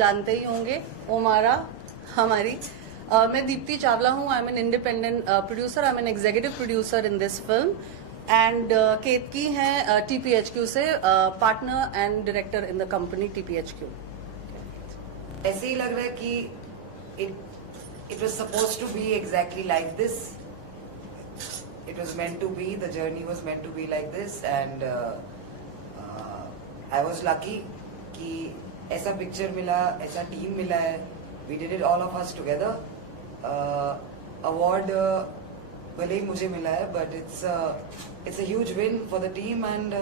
जानते ही होंगे ओमारा हमारी मैं दीप्ति चावला हूँ. I am an independent producer. I am an executive producer in this film. And Ketaki हैं TPHQ से partner and director in the company TPHQ. ऐसे ही लग रहा है कि it was supposed to be exactly like this. It was meant to be. The journey was meant to be like this, and I was lucky कि ऐसा picture मिला, ऐसा team मिला है. We did it all of us together. Award भले ही मुझे मिला है, but it's a huge win for the team and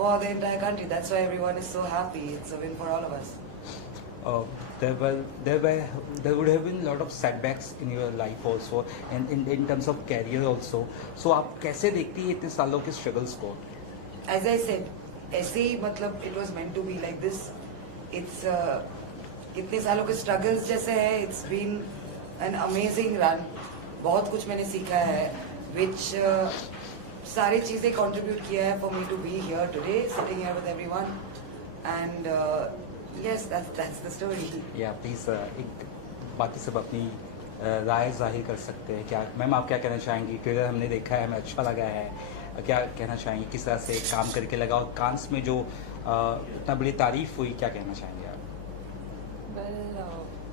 for the entire country. That's why everyone is so happy. It's a win for all of us. There would have been a lot of setbacks in your life also, and in terms of career also. So आप कैसे देखती है इतने सालों के struggles को? As I said, ऐसे ही मतलब it was meant to be like this. It's इतने सालों के struggles जैसे है. It's been an amazing run. बहुत कुछ मैंने सीखा है, which सारी चीजें contribute किया है for me to be here today, sitting here with everyone, and yes, that's the story. Yeah, please एक बाकी सब अपनी राय जाहिर कर सकते हैं. क्या मैम आप क्या कहना चाहेंगी? ट्रेलर हमने देखा है, हमें अच्छा लगा है. क्या कहना चाहेंगी? किस तरह से काम करके लगा और कांस में जो इतना बड़ी तारीफ हुई, क्या कहना चाहेंगे आप?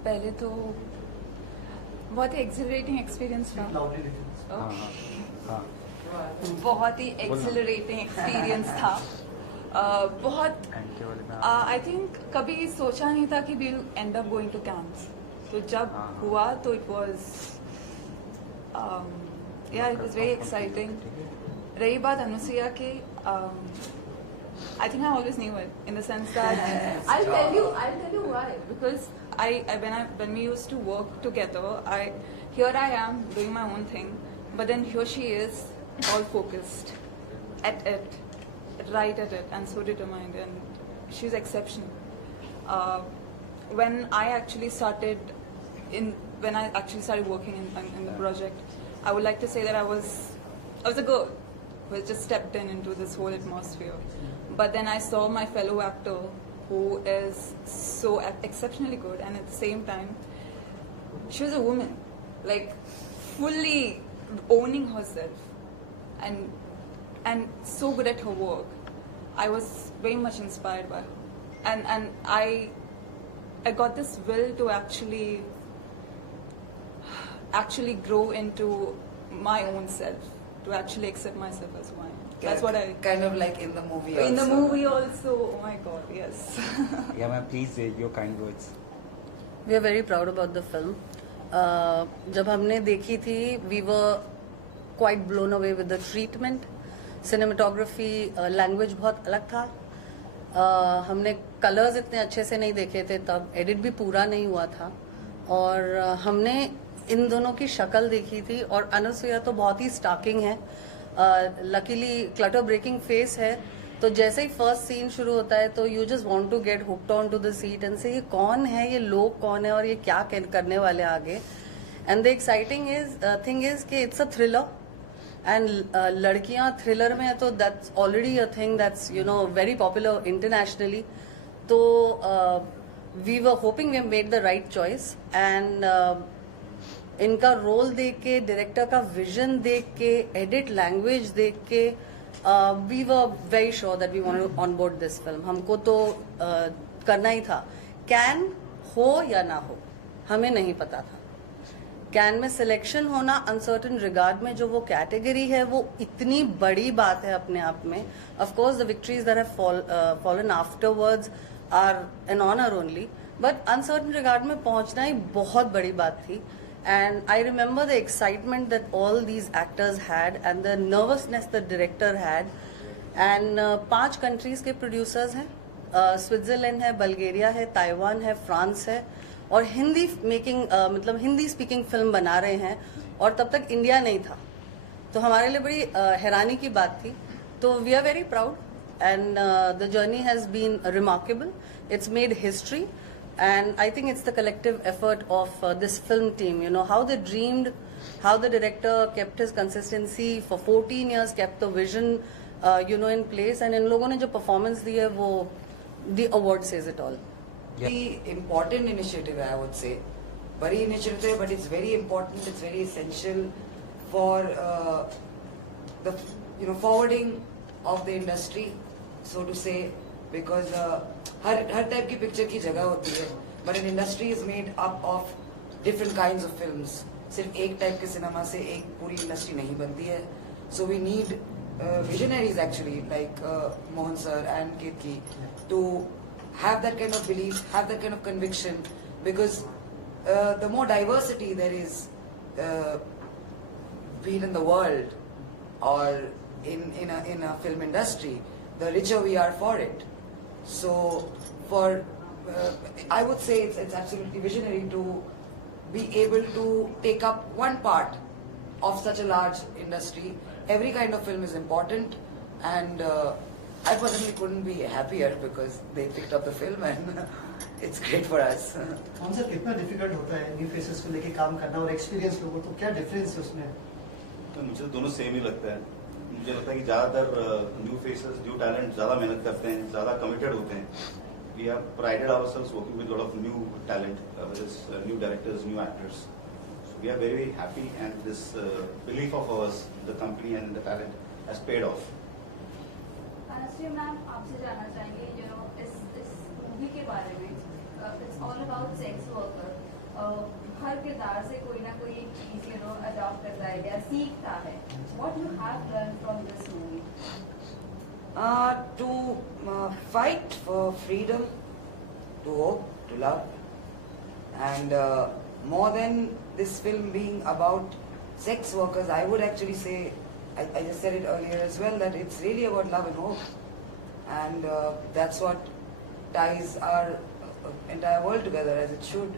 पहले तो बहुत ही एक्सिलरेटिंग एक्सपीरियंस था. बहुत ही एक्सिलरेटिंग एक्सपीरियंस था. बहुत आई थिंक कभी सोचा नहीं था कि we'll end up going to camps. तो जब हुआ तो इट वाज वेरी एक्साइटिंग. रही बात अनुसुईया की, I think I always knew it, in the sense that I'll tell you why, because when we used to work together, here I am doing my own thing, but then here she is all focused at it, right at it, and so determined, and she's exceptional. When I actually started working in the project, I would like to say that I was a girl who has just stepped into this whole atmosphere. But then I saw my fellow actor who is so exceptionally good, and at the same time, she was a woman, like fully owning herself, and so good at her work. I was very much inspired by her, and I got this will to actually grow into my own self, to actually accept myself as one. That's what I kind of like in the movie. In the movie also. Oh my God, yes. Yeah, ma'am, please your kind words. We are very proud about the film. जब हमने देखी थी, we were quite blown away with the treatment, cinematography, language बहुत अलग था. हमने colors इतने अच्छे से नहीं देखे थे तब, edit भी पूरा नहीं हुआ था, और हमने इन दोनों की शक्ल देखी थी. और अनुसुईया तो बहुत ही स्टार्किंग है. लकीली क्लटर ब्रेकिंग फेस है, तो जैसे ही फर्स्ट सीन शुरू होता है तो you just want to get hooked on to the seat and से ये कौन है, ये लोग कौन है और ये क्या करने वाले आगे. And the exciting thing is कि इट्स अ थ्रिलर, एंड लड़कियां थ्रिलर में है तो that's already a thing that's very popular internationally. तो we were hoping we made the right choice, and इनका रोल देख के, डायरेक्टर का विजन देख के, एडिट लैंग्वेज देख के, we were very sure that we want to onboard this film. हमको तो करना ही था. कैन हो या ना हो हमें नहीं पता था. कैन में सिलेक्शन होना अनसर्टन रिगार्ड में जो वो कैटेगरी है वो इतनी बड़ी बात है अपने आप में. Of course the victories that have fallen afterwards are an honour only, but uncertain regard में पहुंचना ही बहुत बड़ी बात थी. And I remember the excitement that all these actors had and the nervousness the director had. And 5 countries के producers हैं. Switzerland है, बल्गेरिया है, ताइवान है, फ्रांस है, और हिंदी मेकिंग मतलब हिंदी स्पीकिंग फिल्म बना रहे हैं. और तब तक इंडिया नहीं था, तो हमारे लिए बड़ी हैरानी की बात थी. तो we are very proud, and the journey has been remarkable. It's made history. And I think it's the collective effort of this film team, how they dreamed, how the director kept his consistency for 14 years, kept the vision, in place, and in लोगों ने जो performance दी है वो, the award says it all. Very important initiative, I would say. Very initiative, but it's very important. It's very essential for the forwarding of the industry, so to say, because her type की picture की जगह होती है, but an industry is made up of different kinds of films. सिर्फ एक type के cinema से एक पूरी industry नहीं बनती है. So we need visionaries actually like Mohan sir and Ketki to have that kind of belief, have that kind of conviction, because the more diversity there is, be it in the world or in a film industry, the richer we are for it. So I would say it's absolutely visionary to be able to take up one part of such a large industry. Every kind of film is important, and I personally couldn't be happier because they picked up the film and it's great for us. कौन सा कितना difficult होता है new faces को लेके काम करना और एक्सपीरियंस लोगों तो क्या डिफरेंस है उसमें? तो मुझे तो दोनों सेम ही लगता है. मुझे लगता है कि ज्यादातर न्यू फेसेस, न्यू टैलेंट ज्यादा मेहनत करते हैं, ज्यादा कमिटेड होते हैं. We have prided ourselves working with a lot of new talent, whether it's new directors, new actors. So we are very, very happy, and this belief of ours, the company and the talent, has paid off. Anasya ma'am, आपसे जानना चाहेंगे इस movie के बारे में. It's all about sex worker. हर किरदार से कोई ना कोई एक चीज अडॉप्ट करता है या सीखता है. What you have learned from this movie? To fight for freedom, to hope, to love, and more than this film being about sex workers, I would actually say, I just said it earlier as well, that it's really about love and hope, and that's what ties our entire world together, as it should.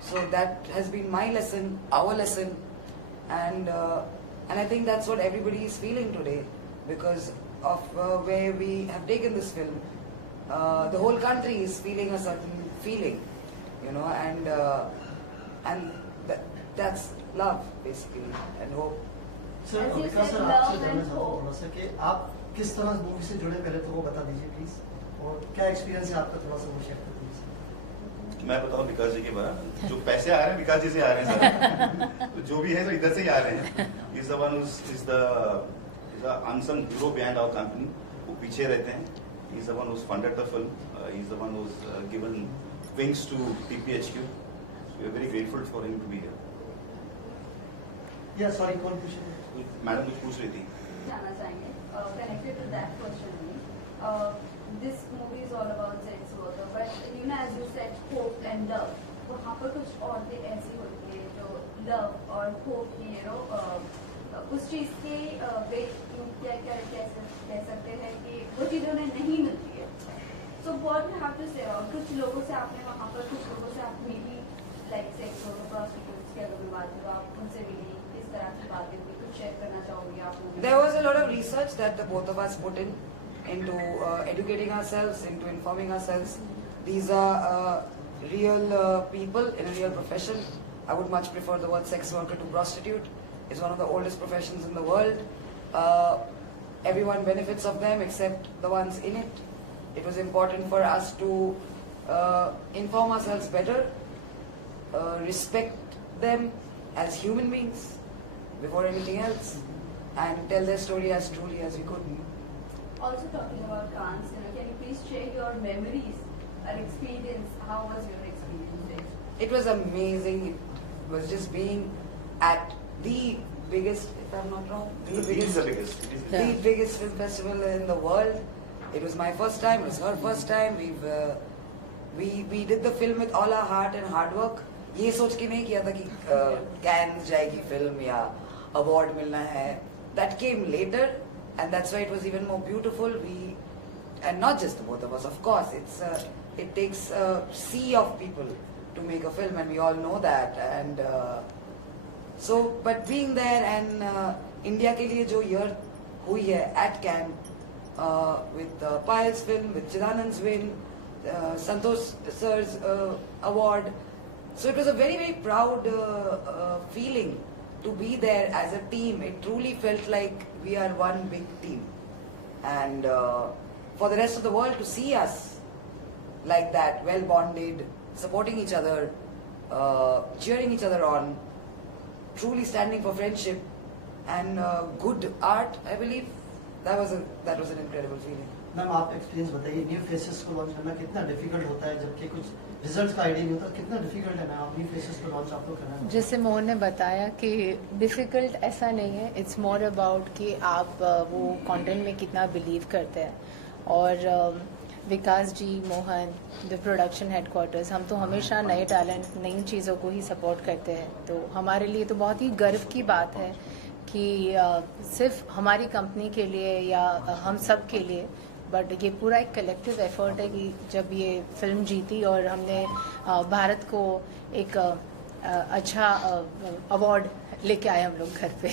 So that has been my lesson, our lesson, and I think that's what everybody is feeling today, because of where we have taken this film. The whole country is feeling a certain feeling, and that's love basically, and hope. Sir As you Vikas said, sir love आपसे जानना and चाहता हूँ hope. थोड़ा सा कि आप किस तरह मूवी से जुड़े, पहले तो वो बता दीजिए प्लीज, और क्या एक्सपीरियंस है आपका, थोड़ा सा वो शेयर कर दीजिए. मैं बताऊं विकास जी के बारे में. जो पैसे आ रहे हैं विकास जी से आ रहे हैं सर. तो जो भी है तो इधर से ही आ रहे हैं. Is the one is the unsung hero behind our company. वो पीछे रहते हैं. He's the one who's funded the film. He's the one who's given wings to TPHQ. So we are very grateful for him to be here. या sorry कौन पूछ रहे हैं? Madam कुछ पूछ रही थी. जानना चाहेंगे connected to that question only. This movie is all about sex worker, but as you said, hope and love. वहाँ पर कुछ औरतें ऐसी होती है जो love और hope की उस चीज के क्या कह सकते हैं कि वो चीज उन्हें नहीं मिलती है. So what you have to say, और कुछ लोगों से आपने वहाँ पर कुछ लोगों से आप मिली, like sex worker, prostitutes की अगर मैं बात करूँ, आप उनसे मिली, इस तरह की बातें हुई, कुछ शेयर करना चाहोगे आप लोग? There was a lot of research that the both of us put into educating ourselves, into informing ourselves. These are real people in a real profession. I would much prefer the word sex worker to prostitute. It's one of the oldest professions in the world. Everyone benefits of them except the ones in it. It was important for us to inform ourselves better, respect them as human beings before anything else, and tell their story as truly as we could. Also talking about Cannes, can you please share your memories or experience? How was your experience there? It was amazing. It was just being at the biggest, if I'm not wrong, It is the biggest. It is the the biggest film festival in the world. It was my first time. It was her first time. We did the film with all our heart and hard work. ये सोच के नहीं किया था कि Cannes जाएगी film या award मिलना है. That came later, and that's why it was even more beautiful. And not just the both of us, of course. It takes a sea of people to make a film, and we all know that. And but being there and India के लिए जो year हुई है at Cannes, with Payal's film, with Chidanand's win, Santosh sir's award. So it was a very, very proud feeling to be there as a team. It truly felt like we are one big team. And for the rest of the world to see us like that, well bonded, supporting each other, cheering each other on, truly standing for friendship and good art. I believe that was an incredible feeling. Ma'am आप experience बताइए, new faces को launch करना कितना difficult होता है, जबकि कुछ results का आइडिया नहीं होता, कितना डिफिकल्ट है मैम न्यू फेसेस को लॉन्च आप लोग करना? जैसे मोहन ने बताया कि डिफ़िकल्ट ऐसा नहीं है, इट्स मोर अबाउट कि आप वो कंटेंट में कितना बिलीव करते हैं. और विकास जी, मोहन, द प्रोडक्शन हेडक्वार्टर्स, हम तो हमेशा नए टैलेंट, नई चीज़ों को ही सपोर्ट करते हैं. तो हमारे लिए तो बहुत ही गर्व की बात है कि सिर्फ हमारी कंपनी के लिए या हम सब के लिए, बट ये पूरा एक कलेक्टिव एफर्ट है कि जब ये फिल्म जीती और हमने भारत को एक अच्छा अवार्ड लेके आए हम लोग घर पे.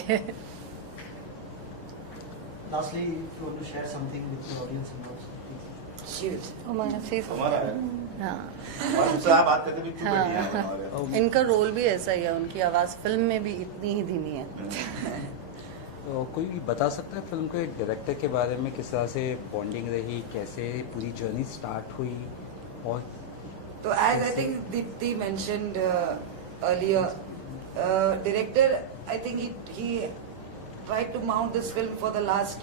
Lastly, if you want to share something with the audience and also, please. Shoot. हमारा है हाँ, और हमसे आप बात करते भी चुप बैठी हैं हमारे। इनका रोल भी ऐसा ही है, उनकी आवाज़ फिल्म में भी इतनी ही धीमी है. कोई भी बता सकता है फिल्म के डायरेक्टर के बारे में, किस तरह से बॉन्डिंग रही, कैसे पूरी जर्नी स्टार्ट हुई? और So as I think Deepti mentioned earlier, director, I think he tried to mount this film for the last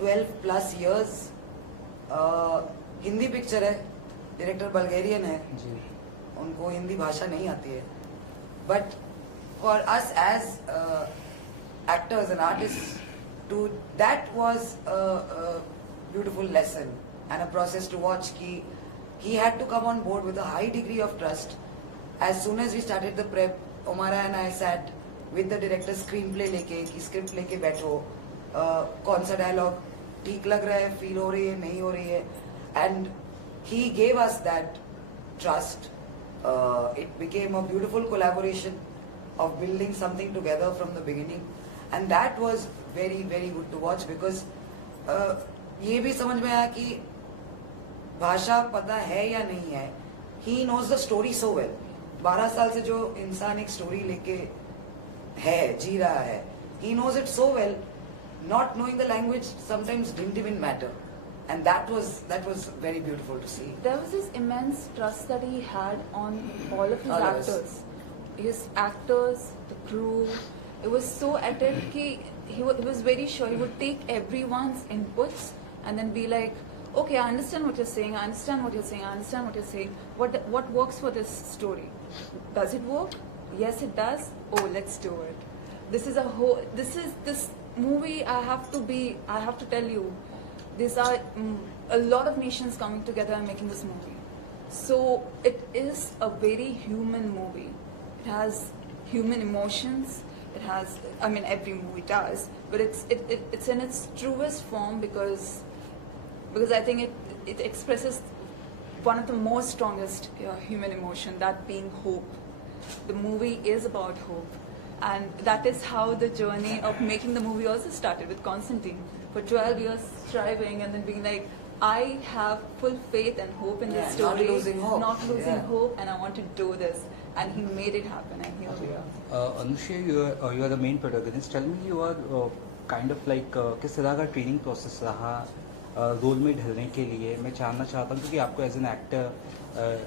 12 plus years. Hindi picture है, डायरेक्टर बल्गेरियन है, जी, उनको हिंदी भाषा नहीं आती है. But for us as actors and artists, that was a beautiful lesson and a process to watch. He had to come on board with a high degree of trust. As soon as we started the prep, Omara and I sat with the director screenplay लेके, कि script लेके बैठो, कौन सा dialogue ठीक लग रहा है, feel हो रही है, नहीं हो रही है, and he gave us that trust. It became a beautiful collaboration of building something together from the beginning, and that was very very good to watch because ये भी समझ में आया कि भाषा पता है या नहीं है. He knows the story so well. 12 साल से जो इंसान एक स्टोरी लेके है, जी रहा है, he knows it so well. Not knowing the language sometimes didn't even matter, and that was very beautiful to see. There was this immense trust that he had on all of his All of us. actors. His actors, the crew, it was so at it that he was very sure he would take everyone's inputs and then be like, okay, I understand what you're saying, I understand what you're saying, I understand what you're saying. What works for this story? Does it work? Yes, it does. Oh, let's do it. This movie, I have to tell you, these are a lot of nations coming together and making this movie. So it is a very human movie. It has human emotions. It has, I mean, every movie does, but it's in its truest form because I think it expresses one of the most strongest human emotion, that being hope. The movie is about hope, and that is how the journey of making the movie also started with Constantine. For 12 years striving and then being like, I have full faith and hope in this story, not losing hope. not losing hope, and I want to do this. And he made it happen, and here we are. अनुष्या, you are the main protagonist. Tell me, you are kind of like किस तरह का training process रहा role में ढलने के लिए? मैं जानना चाहता हूँ क्योंकि आपको एज एन एक्टर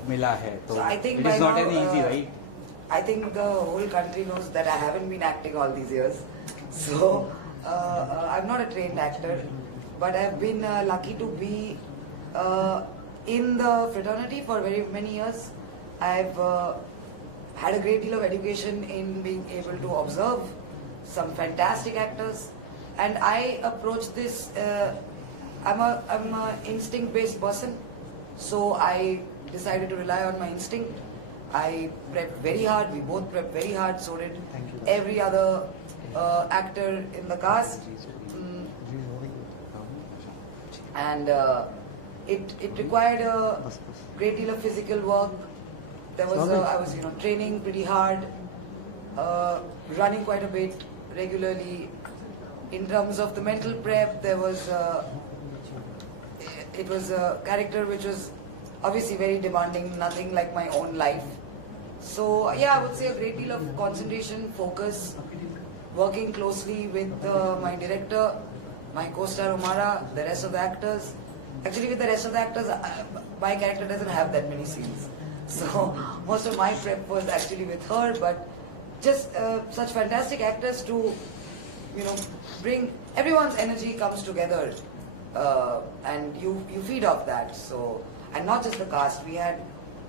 मिला है, तो So I think it by is not now, an easy, right? I think the whole country knows that I haven't been acting all these years. So I'm not a trained actor, but I've been lucky to be in the fraternity for very many years. I've had a great deal of education in being able to observe some fantastic actors, and I approach this. I'm a instinct-based person, so I decided to rely on my instinct. I prepped very hard. We both prepped very hard. So did every other actor in the cast. And it required a great deal of physical work. I was training pretty hard, running quite a bit regularly. In terms of the mental prep, it was a character which was obviously very demanding, nothing like my own life. So yeah, I would say a great deal of concentration, focus, working closely with my director, my co-star Omara, the rest of the actors, Actually, with the rest of the actors, my character doesn't have that many scenes. So most of my prep was actually with her, but just such fantastic actors to, bring everyone's energy comes together, and you feed off that. So, and not just the cast, we had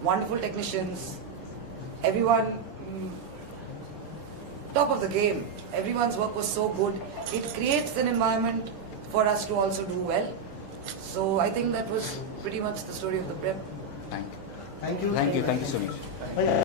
wonderful technicians, everyone top of the game. Everyone's work was so good. It creates an environment for us to also do well. So I think that was pretty much the story of the prep. Thank you. Thank you. Thank you so much.